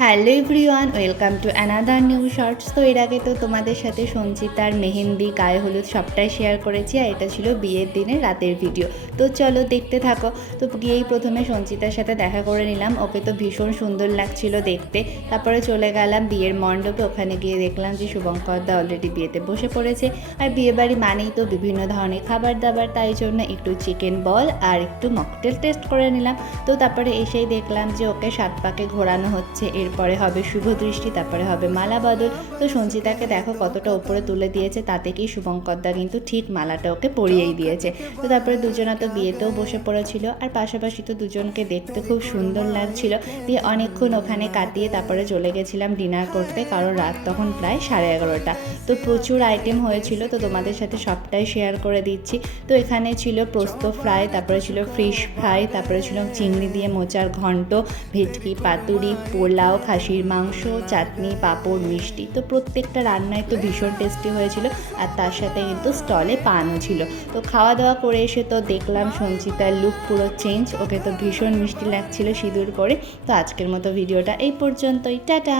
Hello everyone, welcome to another new shorts. তো এর আগে তো তোমাদের সাথে সঞ্চিতার মেহেন্দি, গায়ে হলুদ সবটাই শেয়ার করেছি, আর এটা ছিল বিয়ের দিনের রাতের ভিডিও। তো চলো দেখতে থাকো। তো গিয়েই প্রথমে সঞ্চিতার সাথে দেখা করে নিলাম, ওকে তো ভীষণ সুন্দর লাগছিল দেখতে। তারপরে চলে গেলাম বিয়ের মণ্ডপে, ওখানে গিয়ে দেখলাম যে শুভঙ্করদা অলরেডি বিয়েতে বসে পড়েছে। আর বিয়েবাড়ি মানেই তো বিভিন্ন ধরনের খাবার দাবার, তাই জন্য একটু চিকেন বল আর একটু মকটেল টেস্ট করে নিলাম। তো তারপরে এসেই দেখলাম যে ওকে 7 পাকে ঘোরানো হচ্ছে, এরপরে হবে শুভ দৃষ্টি, তারপরে হবে মালা বদল। তো সঞ্চিতাকে দেখো কতটা উপরে তুলে দিয়েছে, তাতে কি শুভঙ্করদা কিন্তু ঠিক মালাটা ওকে পরিয়েই দিয়েছে। তো তারপরে দুজনা তো বিয়েতেও বসে পড়েছিল, আর পাশাপাশি তো দুজনকে দেখতে খুব সুন্দর লাগছিল। দিয়ে অনেকক্ষণ ওখানে কাটিয়ে তারপরে চলে গেছিলাম ডিনার করতে, কারণ রাত তখন প্রায় 11:30। তো প্রচুর আইটেম হয়েছিল, তো তোমাদের সাথে সবটাই শেয়ার করে দিচ্ছি। তো এখানে ছিল পোস্ত ফ্রাই, তারপরে ছিল ফিশ ফ্রাই, তারপরে ছিল চিংড়ি দিয়ে মোচার ঘন্ট, ভেটকি পাতুরি, পোলাও, খাসির মাংস, চাটনি, পাঁপড়, মিষ্টি। তো প্রত্যেকটা রান্নাই তো ভীষণ টেস্টি হয়েছিল, আর তার সাথে কিন্তু স্টলে পানও ছিল। তো খাওয়া দাওয়া করে এসে তো দেখলাম সঞ্চিতার লুক পুরো চেঞ্জ, ওকে তো ভীষণ মিষ্টি লাগছিল সিঁদুর করে। তো আজকের মতো ভিডিওটা এই পর্যন্তই, টাটা।